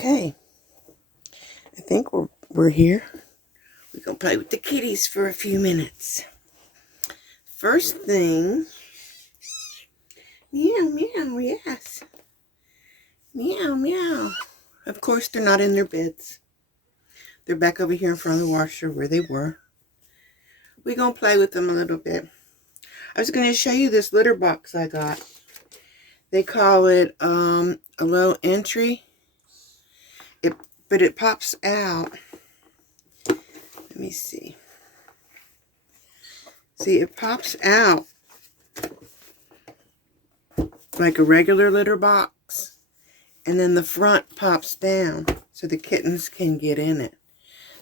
Okay, I think we're here. We're gonna play with the kitties for a few minutes. First thing, meow meow, yes, meow meow. Of course, they're not in their beds. They're back over here in front of the washer where they were. We're gonna play with them a little bit. I was gonna show you this litter box I got. They call it a low entry. But it pops out. Let me see. See, it pops out like a regular litter box, and then the front pops down so the kittens can get in it.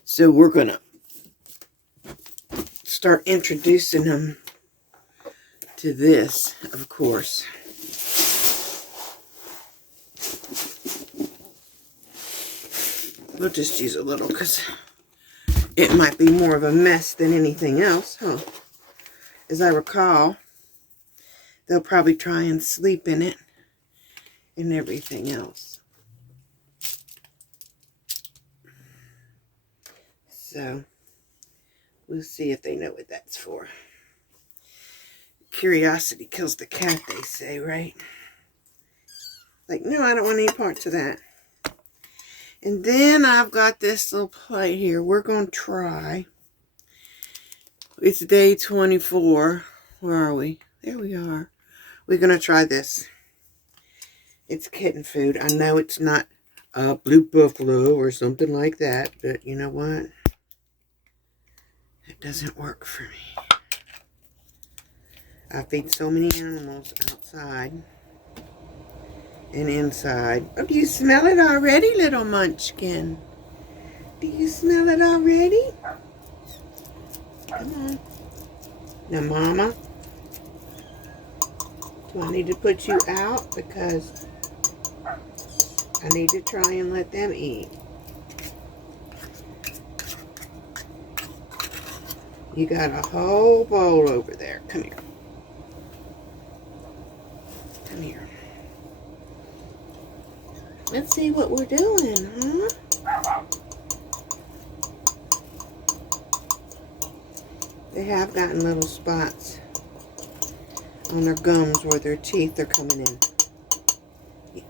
So we're gonna start introducing them to this, of course. We'll just use a little because it might be more of a mess than anything else, huh? As I recall, they'll probably try and sleep in it and everything else. So, we'll see if they know what that's for. Curiosity kills the cat, they say, right? Like, no, I don't want any parts of that. And then I've got this little plate here. We're going to try. It's day 24. Where are we? There we are. We're going to try this. It's kitten food. I know it's not Blue Buffalo or something like that, but you know what? It doesn't work for me. I feed so many animals outside and inside. Oh, do you smell it already, little munchkin? Do you smell it already? Come on. Now, Mama, do I need to put you out? Because I need to try and let them eat. You got a whole bowl over there. Come here. Come here. Let's see what we're doing, huh? They have gotten little spots on their gums where their teeth are coming in.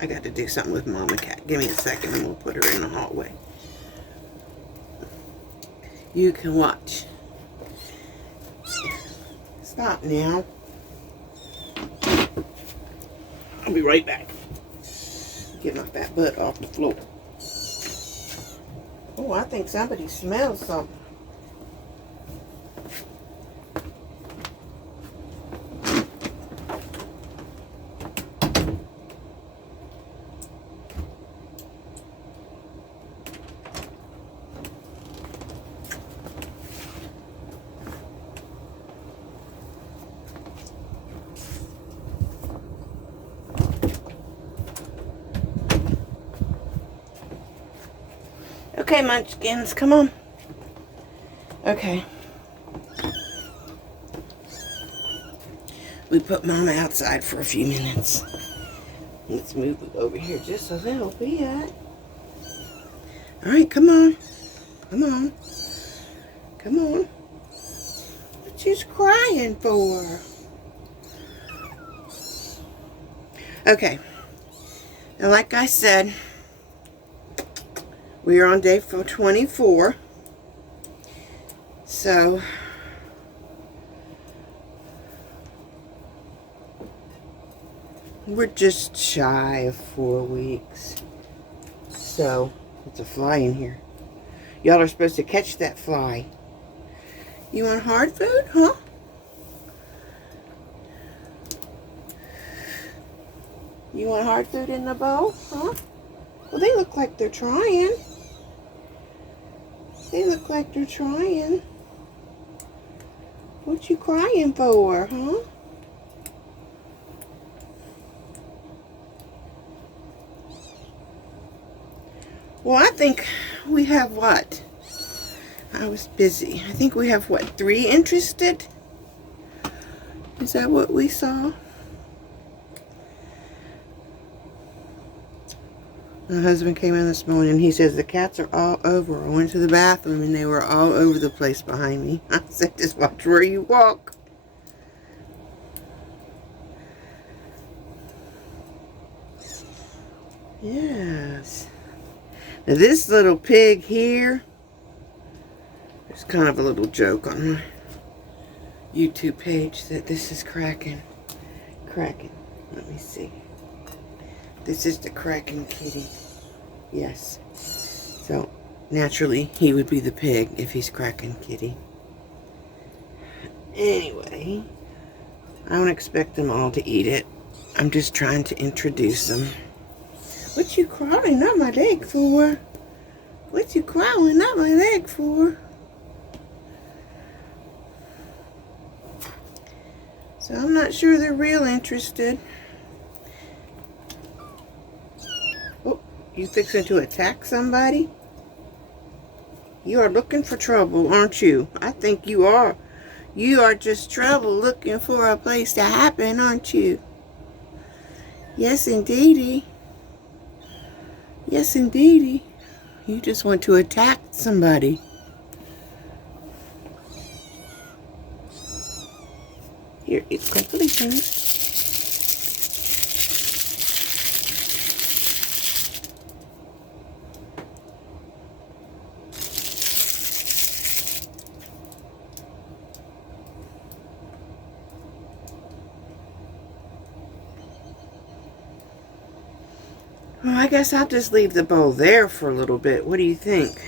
I got to do something with Mama Cat. Give me a second and we'll put her in the hallway. You can watch. Stop now. I'll be right back. Get my fat butt off the floor. Oh, I think somebody smells something. Okay, munchkins, come on. Okay. We put Mama outside for a few minutes. Let's move over here just a little bit. Alright, come on. Come on. Come on. What you crying for? Okay. Now, like I said, we are on day 24. So, we're just shy of 4 weeks. So, it's a fly in here. Y'all are supposed to catch that fly. You want hard food, huh? You want hard food in the bowl, huh? Well, they look like they're trying. They look like they're trying. What you crying for, huh? Well, I think we have what? I was busy. I think we have what, 3 interested? Is that what we saw? My husband came in this morning. He says the cats are all over. I went to the bathroom and they were all over the place behind me. I said, just watch where you walk. Yes. Now this little pig here, there's kind of a little joke on my YouTube page that this is cracking. Let me see. This is the cracking kitty. Yes. So, naturally, he would be the pig if he's cracking kitty. Anyway, I don't expect them all to eat it. I'm just trying to introduce them. What you crawling up my leg for? What you crawling up my leg for? So I'm not sure they're real interested. Oh, you fixing to attack somebody? You are looking for trouble, aren't you? I think you are. You are just trouble looking for a place to happen, aren't you? Yes, indeedy. Yes, indeedy. You just want to attack somebody. Here, it's completions. Well, I guess I'll just leave the bowl there for a little bit. What do you think?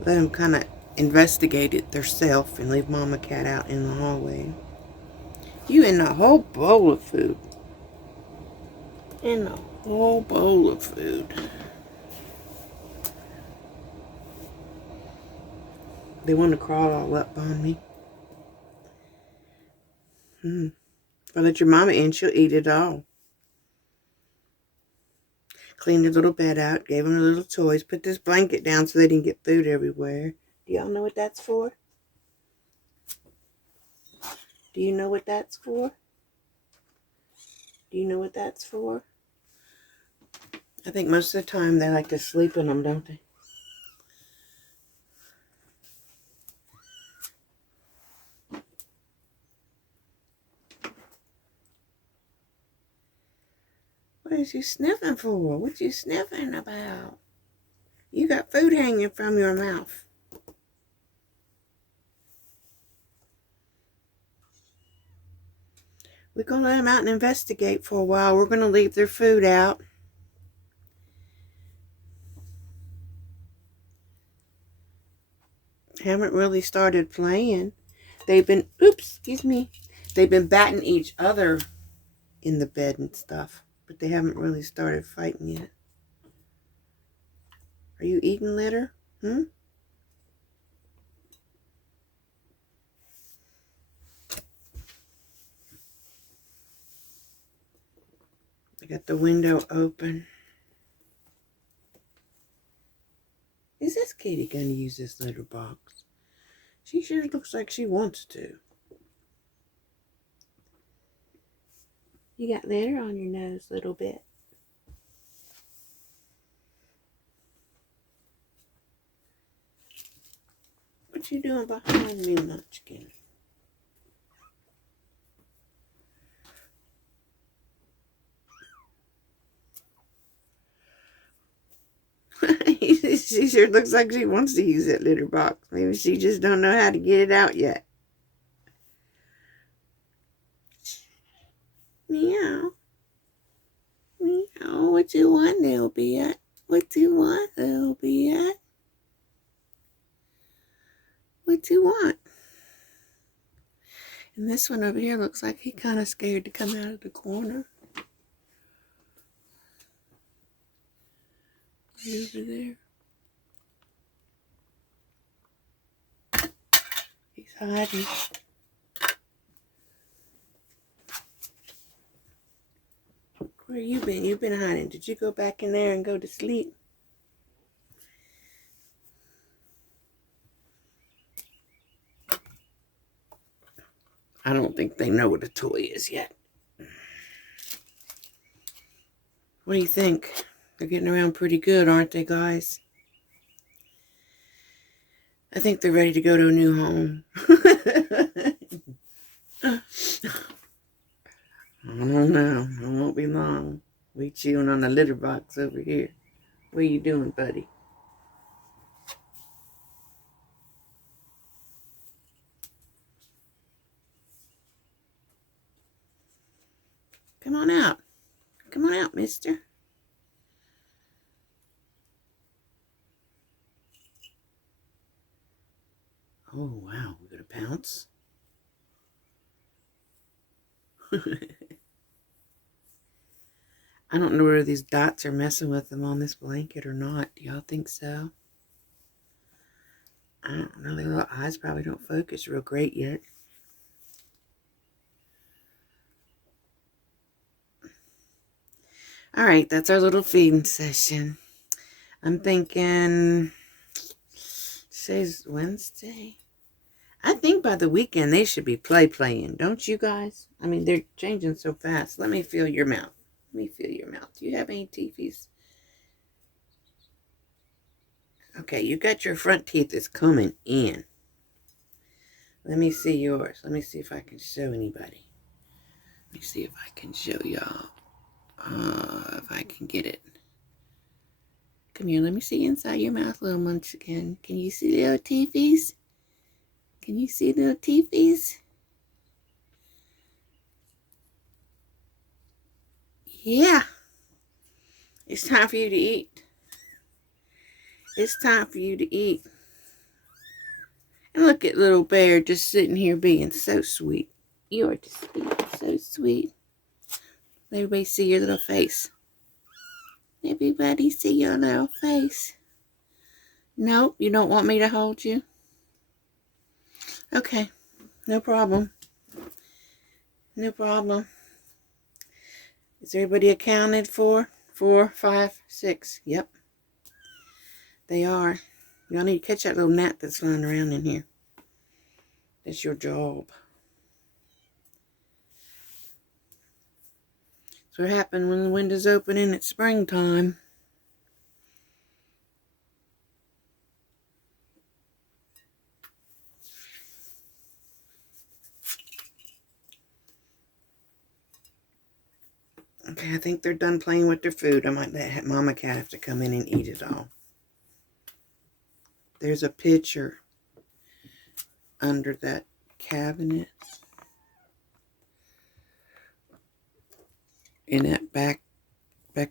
Let them kind of investigate it themselves and leave Mama Cat out in the hallway. You in a whole bowl of food. In a whole bowl of food. They want to crawl all up on me. If I let your mama in, she'll eat it all. Cleaned the little bed out, gave them the little toys, put this blanket down so they didn't get food everywhere. Do y'all know what that's for? Do you know what that's for? Do you know what that's for? I think most of the time they like to sleep in them, don't they? What is you sniffing for? What you sniffing about? You got food hanging from your mouth. We're going to let them out and investigate for a while. We're going to leave their food out. Haven't really started playing. They've been, they've been batting each other in the bed and stuff. But they haven't really started fighting yet. Are you eating litter? I got the window open. Is this kitty going to use this litter box? She sure looks like she wants to. You got litter on your nose a little bit. What you doing behind me, Munchkin? She sure looks like she wants to use that litter box. Maybe she just don't know how to get it out yet. Meow. Meow. What you want, little bit? What you want, little bit? What you want? And this one over here looks like he kind of scared to come out of the corner. Right over there. He's hiding. Where you been? You've been hiding. Did you go back in there and go to sleep? I don't think they know what a toy is yet. What do you think? They're getting around pretty good, aren't they, guys? I think they're ready to go to a new home. I don't know. It won't be long. We chewing on the litter box over here. What are you doing, buddy? Come on out. Come on out, mister. Oh, wow. We got a pounce. I don't know whether these dots are messing with them on this blanket or not. Do y'all think so? I don't know. Their little eyes probably don't focus real great yet. All right, that's our little feeding session. I'm thinking today's Wednesday. I think by the weekend they should be playing, don't you guys? I mean, they're changing so fast. Let me feel your mouth. Let me feel your mouth. Do you have any teethies? Okay, you got your front teeth that's coming in. Let me see yours. Let me see if I can show anybody. Let me see if I can show y'all. If I can get it. Come here, let me see inside your mouth, little munchkin. Can you see little teethies? Can you see little teethies? Yeah. It's time for you to eat. It's time for you to eat. And look at little bear just sitting here being so sweet. You are just being so sweet. Let everybody see your little face. Everybody see your little face. Nope, you don't want me to hold you? Okay, no problem. No problem. Is everybody accounted for? 4, 5, 6. Yep. They are. Y'all need to catch that little gnat that's flying around in here. That's your job. That's what happens when the windows open and it's springtime. Okay, I think they're done playing with their food. I might let Mama Cat have to come in and eat it all. There's a pitcher under that cabinet. In that back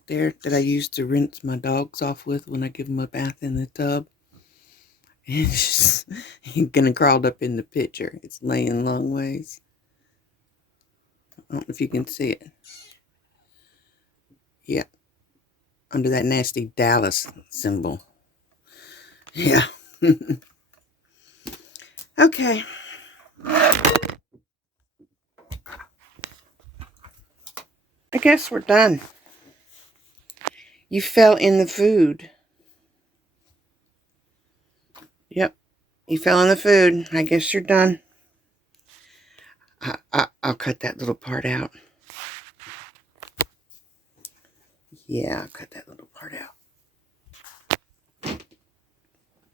there that I used to rinse my dogs off with when I give them a bath in the tub. And it's just gonna crawl up in the pitcher. It's laying long ways. I don't know if you can see it. Yeah. Under that nasty Dallas symbol. Yeah. Okay. I guess we're done. You fell in the food. Yep. You fell in the food. I guess you're done. I'll cut that little part out. Yeah, I'll cut that little part out.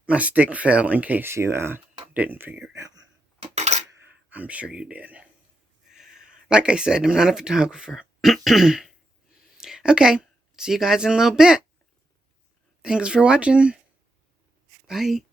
My stick fell in case you didn't figure it out. I'm sure you did. Like I said, I'm not a photographer. Okay. See you guys in a little bit. Thanks for watching. Bye.